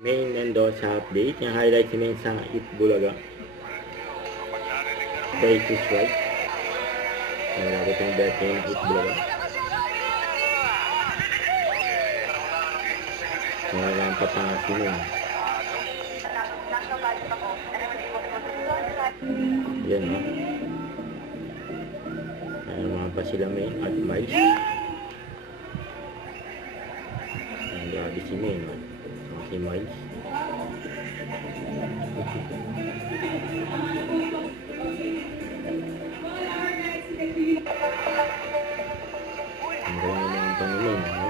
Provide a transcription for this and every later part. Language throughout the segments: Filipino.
Main Mendoza update. Yung highlight namin sa Itbulaga. Price is right. Malapit ang birthday ng Itbulaga. Maraming papangasin. Yan o. Ayan mga pa sila Main at Miles. Ayan, grabe si Main. Si Miles. Ang galing ng Panginoon, no?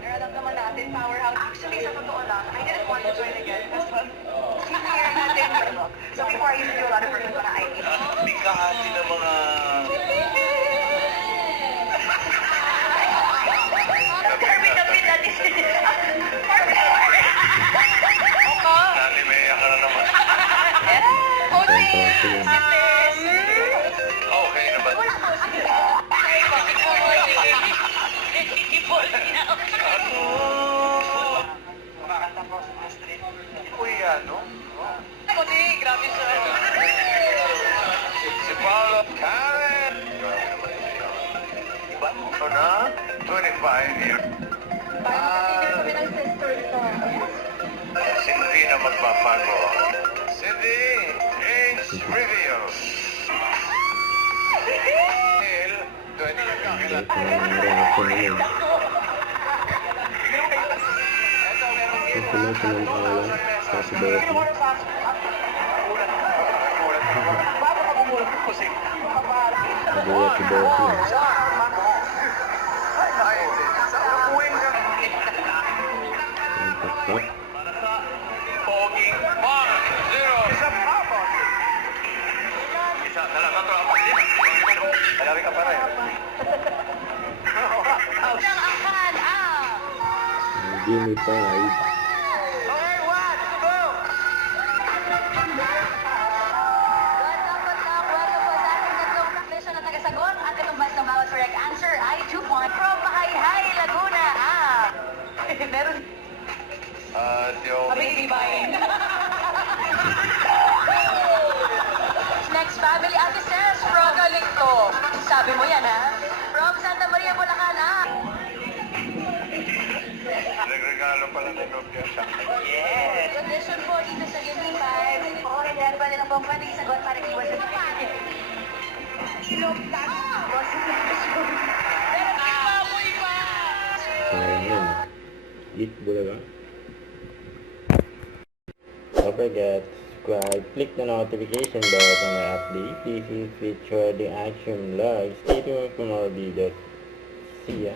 Nararamdaman natin, powerhouse. Actually, sa totoo lang, I didn't want to join again kasi senior natin. So before I used to do a lot of work with mga IT. Hindi ka kasi ng mga... Carmen the Pit at Dati may ka na naman. Okay na ba? Kumakanta po sa street. Uy, ano? Grabe siya. Si Paolo Karen! Iba mo na? 25 years. Kami ng sister ko. Cindy na magpapago. Cindy, age reveal. Neil, 20 years ka Ito na yung reaction nila. Ito sila sa mga pangalan. Sa Bertie. Nagulat si Bertie. Ang taktak. Poging 1-0. Isa, dala, tatlo. Malari ka pa rin. Ang Jimmy 5. From Mahayhay, Laguna. Meron. Yung... Next family, Ate Ses, from Galicto. Sabi mo yan, ha? From Santa Maria, Bulacan, ha? Nagregalo pala ng Nokia sa akin. Yes! Condition po dito sa Game 5. Okay, dahil pa nila pong pwedeng sagot para iwas sa ilog Sayang yun. Itbulaga. Don't forget, subscribe, click the notification bell for my update. This is feature the action live. Stay tuned for more videos. See ya.